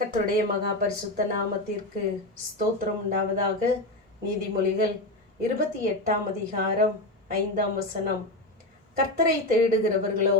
கத்தருடைய மகா பரிசுத்த நாமத்திற்கு ஸ்தோத்திரம் உண்டாவதாக. நீதிமொழிகள் இருபத்தி எட்டாம் அதிகாரம் ஐந்தாம் வசனம். கர்த்தரை தேடுகிறவர்களோ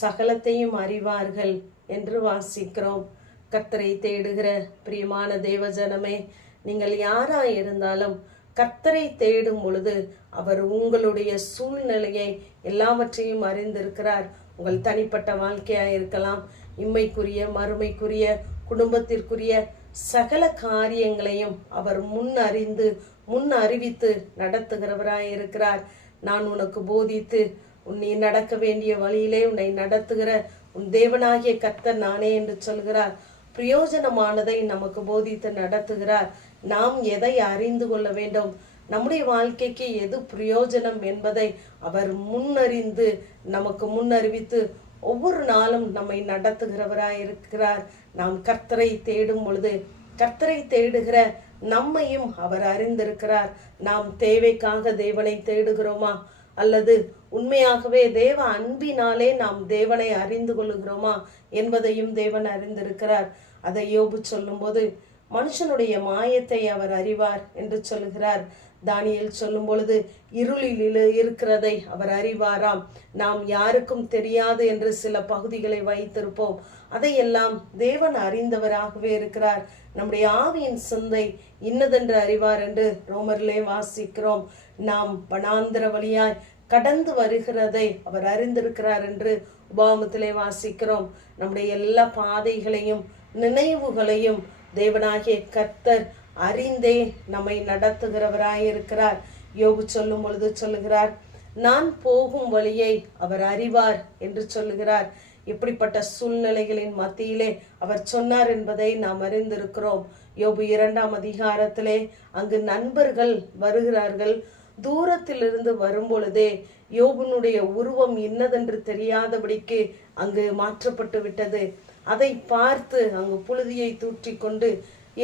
சகலத்தையும் அறிவார்கள் என்று வாசிக்கிறோம். கர்த்தரை தேடுகிற பிரியமான தேவஜனமே நீங்கள் யாரா இருந்தாலும் கர்த்தரை தேடும் பொழுது அவர் உங்களுடைய சூழ்நிலையை எல்லாவற்றையும் அறிந்திருக்கிறார். உங்கள் தனிப்பட்ட வாழ்க்கையா இருக்கலாம் இம்மைக்குரிய மறுமைக்குரிய குடும்பத்திற்குரிய சகல காரியங்களையும் அவர் முன் அறிந்து முன் அறிவித்து நடத்துகிறவராய் இருக்கிறார் நான் உனக்கு போதித்து உன்னை நடக்க வேண்டிய வழியிலே உன்னை நடத்துகிற உன் தேவனாகிய கர்த்தர் நானே என்று சொல்கிறார். பிரயோஜனமானதை நமக்கு போதித்து நடத்துகிறார். நாம் எதை அறிந்து கொள்ள வேண்டும்? நம்முடைய வாழ்க்கைக்கு எது பிரயோஜனம் என்பதை அவர் முன்னறிந்து நமக்கு முன்னறிவித்து ஒவ்வொரு நாளும் நம்மை நடத்துகிறவராய் இருக்கிறார். நாம் கர்த்தரை தேடும் பொழுது கர்த்தரை தேடுகிற நம்மையும் அவர் அறிந்திருக்கிறார். நாம் தேவைக்காக தேவனை தேடுகிறோமா? அல்லது உண்மையாகவே தேவ அன்பினாலே நாம் தேவனை அறிந்து கொள்ளுகிறோமா என்பதையும் தேவன் அறிந்திருக்கிறார். அதை யோபு சொல்லும்போது மனுஷனுடைய மாயத்தை அவர் அறிவார் என்று சொல்லுகிறார். தானியல் சொல்லும் பொழுது இருளில் இருக்கிறதை அவர் அறிவாராம். நாம் யாருக்கும் தெரியாது என்று சில பகுதிகளை வைத்திருப்போம். அதையெல்லாம் தேவன் அறிந்தவராகவே இருக்கிறார். நம்முடைய ஆவியின் சிந்தை இன்னதென்று அறிவார் என்று ரோமர்லே வாசிக்கிறோம். நாம் வனாந்திர வழியாய் கடந்து வருகிறதை அவர் அறிந்திருக்கிறார் என்று உபாமத்திலே வாசிக்கிறோம். நம்முடைய எல்லா பாதைகளையும் நினைவுகளையும் தேவனாகிய கர்த்தர் அறிந்தே நம்மை நடத்துகிறவராயிருக்கிறார் யோகு சொல்லும் பொழுது சொல்லுகிறார் நான் போகும் வழியை அவர் அறிவார் என்று சொல்லுகிறார். இப்படிப்பட்ட சூழ்நிலைகளின் மத்தியிலே அவர் சொன்னார் என்பதை நாம் அறிந்திருக்கிறோம். யோபு இரண்டாம் அதிகாரத்திலே அங்கு நண்பர்கள் வருகிறார்கள். தூரத்திலிருந்து வரும்பொழுதே யோபுனுடைய உருவம் இன்னதென்று தெரியாதபடிக்கு அங்கு மாற்றப்பட்டு விட்டது அதை பார்த்து அங்கு புழுதியை தூற்றி கொண்டு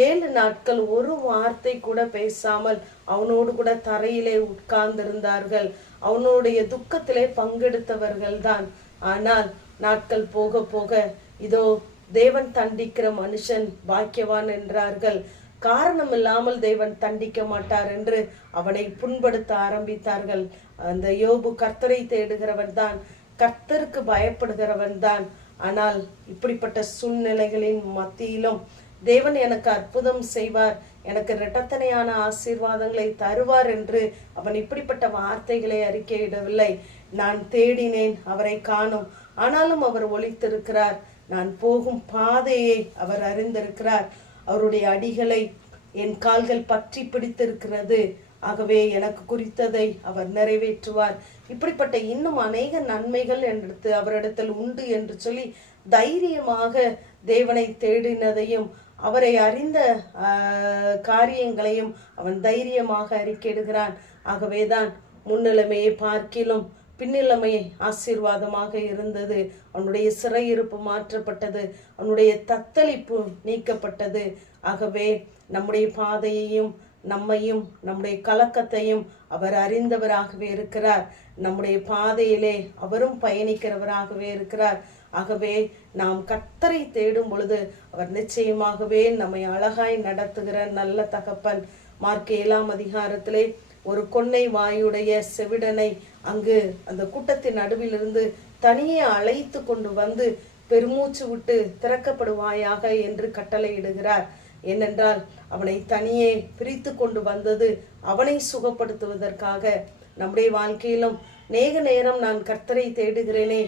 ஏழு நாட்கள் ஒரு வார்த்தை கூட பேசாமல் அவனோடு கூட தரையிலே உட்கார்ந்திருந்தார்கள். அவனுடைய துக்கத்திலே பங்கெடுத்தவர்கள் தான் ஆனால் நாட்கள் போக போக இதோ தேவன் தண்டிக்கிற மனுஷன் பாக்கியவான் என்றார்கள். காரணம் இல்லாமல் தேவன் தண்டிக்க மாட்டார் என்று அவனை புண்படுத்த ஆரம்பித்தார்கள். அந்த யோபு கர்த்தரை தேடுகிறவன் தான் கர்த்தருக்கு பயப்படுகிறவன் தான் ஆனால் இப்படிப்பட்ட சூழ்நிலைகளின் மத்தியிலும் தேவன் எனக்கு அற்புதம் செய்வார். எனக்கு இரட்டத்தனையான ஆசீர்வாதங்களை தருவார் என்று அவன் இப்படிப்பட்ட வார்த்தைகளை அறிக்கையிடவில்லை நான் தேடினேன் அவரை காணும். ஆனாலும் அவர் ஒழித்திருக்கிறார் நான் போகும் பாதையை அவர் அறிந்திருக்கிறார். அவருடைய அடிகளை என் கால்கள் பற்றி பிடித்திருக்கிறது. ஆகவே எனக்கு குறித்ததை அவர் நிறைவேற்றுவார். இப்படிப்பட்ட இன்னும் அநேக நன்மைகள் எடுத்து அவரிடத்தில் உண்டு என்று சொல்லி தைரியமாக தேவனை தேடினதையும் அவரை அறிந்த காரியங்களையும் அவன் தைரியமாக அறிக்கையிடுகிறான். ஆகவேதான் முன்னிலைமையை பார்க்கிலும் பின்னிலைமை ஆசீர்வாதமாக இருந்தது. அவனுடைய சிறையிருப்பு மாற்றப்பட்டது. அவனுடைய தத்தளிப்பு நீக்கப்பட்டது. ஆகவே நம்முடைய பாதையையும் நம்மையும் நம்முடைய கலக்கத்தையும் அவர் அறிந்தவராகவே இருக்கிறார். நம்முடைய பாதையிலே அவரும் பயணிக்கிறவராகவே இருக்கிறார். ஆகவே நாம் கத்தரை தேடும் பொழுது அவர் நிச்சயமாகவே நம்மை அழகாய் நடத்துகிற நல்ல தகப்பன். மார்க் ஏழாம் அதிகாரத்திலே ஒரு கொன்னை வாயுடைய செவிடனை அங்கு அந்த கூட்டத்தின் நடுவிலிருந்து தனியே அழைத்து கொண்டு வந்து பெருமூச்சு விட்டு திறக்கப்படுவாயாக என்று கட்டளையிடுகிறார். ஏனென்றால் அவனை தனியே பிரித்து கொண்டு வந்தது அவனை சுகப்படுத்துவதற்காக. நம்முடைய வாழ்க்கையிலும் நேக நேரம் நான் கர்த்தரை தேடுகிறேனே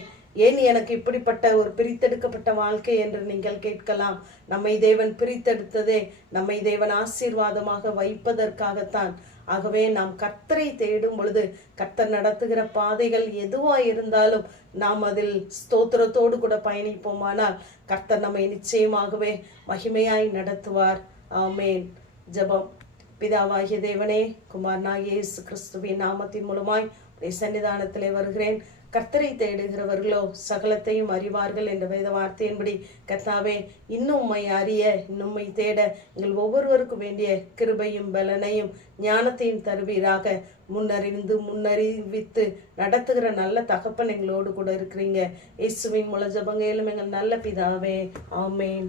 ஏன் எனக்கு இப்படிப்பட்ட ஒரு பிரித்தெடுக்கப்பட்ட வாழ்க்கை என்று நீங்கள் கேட்கலாம்? நம்மை தேவன் பிரித்தெடுத்ததே நம்மை தேவன் ஆசீர்வாதமாக வைப்பதற்காகத்தான். ஆகவே நாம் கர்த்தரை தேடும் பொழுது கர்த்தர் நடத்துகிற பாதைகள் எதுவாக இருந்தாலும் நாம் அதில் ஸ்தோத்திரத்தோடு கூட பயணிப்போமானால் கர்த்தர் நம்மை நிச்சயமாகவே மகிமையாய் நடத்துவார். ஆமேன். ஜபம். பிதாவாகிய தேவனே குமார்னா இயேசு கிறிஸ்துவின் நாமத்தின் மூலமாய் சன்னிதானத்திலே வருகிறேன். கர்த்தரை தேடுகிறவர்களோ சகலத்தையும் அறிவார்கள் என்ற வேத வார்த்தையின்படி கர்த்தாவே இன்னும் உம்மை அறிய இன்னும்மை தேட எங்கள் ஒவ்வொருவருக்கும் வேண்டிய கிருபையும் பலனையும் ஞானத்தையும் தருவீராக. முன்னறிந்து முன்னறிவித்து நடத்துகிற நல்ல தகப்பன் எங்களோடு கூட இருக்கிறீங்க. இயேசுவின் மூல ஜபங்கையிலும் எங்கள் நல்ல பிதாவே. ஆமேன்.